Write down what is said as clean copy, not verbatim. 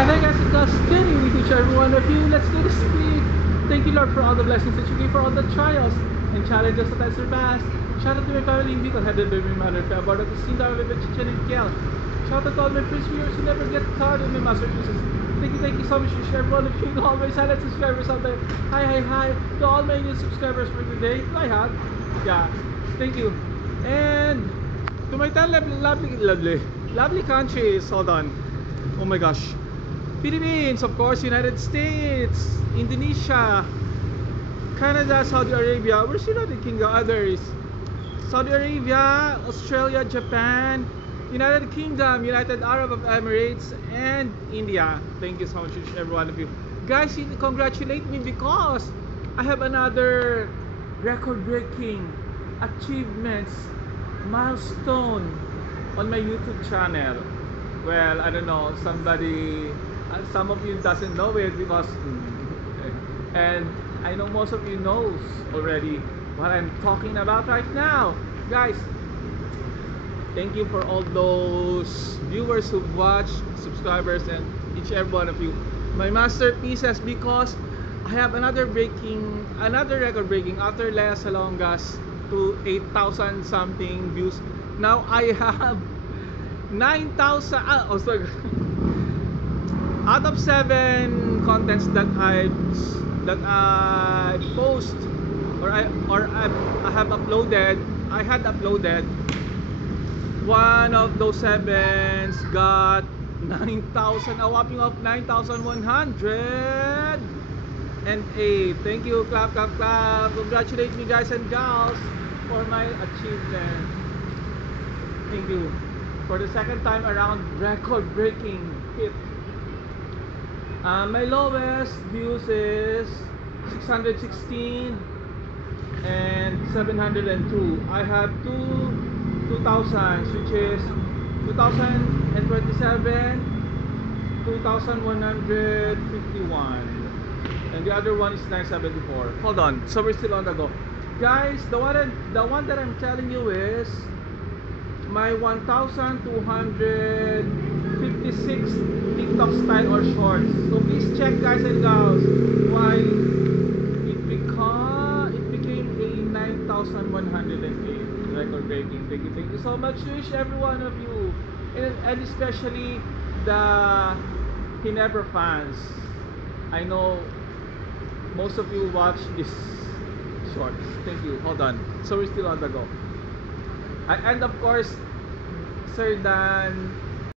Hi guys, it's Dustin with each every one of you. Let's do this week. Thank you, Lord, for all the blessings that you gave, for all the trials and challenges that I surpassed. Shout out to my family in Bicol, headed by my mother, February, at the scene that with Chichen and Kiel. Shout out to all my friends viewers who never get tired of my masterpieces. Thank you so much for every one of you, to all my silent subscribers out there. Hi. To all my new subscribers for today. Do I have? Yeah. Thank you. And to my 10 lovely countries. Hold on. Oh my gosh. Philippines, of course, United States, Indonesia, Canada, Saudi Arabia. Where's United Kingdom? Others. Saudi Arabia, Australia, Japan, United Kingdom, United Arab Emirates, and India. Thank you so much, every one of you. Guys, congratulate me because I have another record-breaking achievements milestone on my YouTube channel. Well, I don't know, some of you doesn't know it because and I know most of you knows already what I'm talking about right now. Guys, thank you for all those viewers who watch, subscribers, and each every one of you. My masterpieces, because I have another record breaking after Lea Salongas to 8,000 something views. Now I have 9,000 out of 7 contents that I post or I have uploaded. I had uploaded one of those 7's got 9,000, a whopping of 9,108. Thank you, clap. Congratulate me, guys and gals, for my achievement. Thank you. For the second time around, record-breaking hit. My lowest views is 616 and 702. I have 2,000, which is 2,027, 2,151, and the other one is 974. Hold on, so we're still on the go, guys. The one that I'm telling you is my 1,256 TikTok style or shorts. So please check, guys and gals, why it became a 9,108 record breaking. Thank you so much to each every one of you, and especially the Ginebra fans. I know most of you watch this shorts. Thank you. Hold on, so we're still on the go. And of course, Sir Dan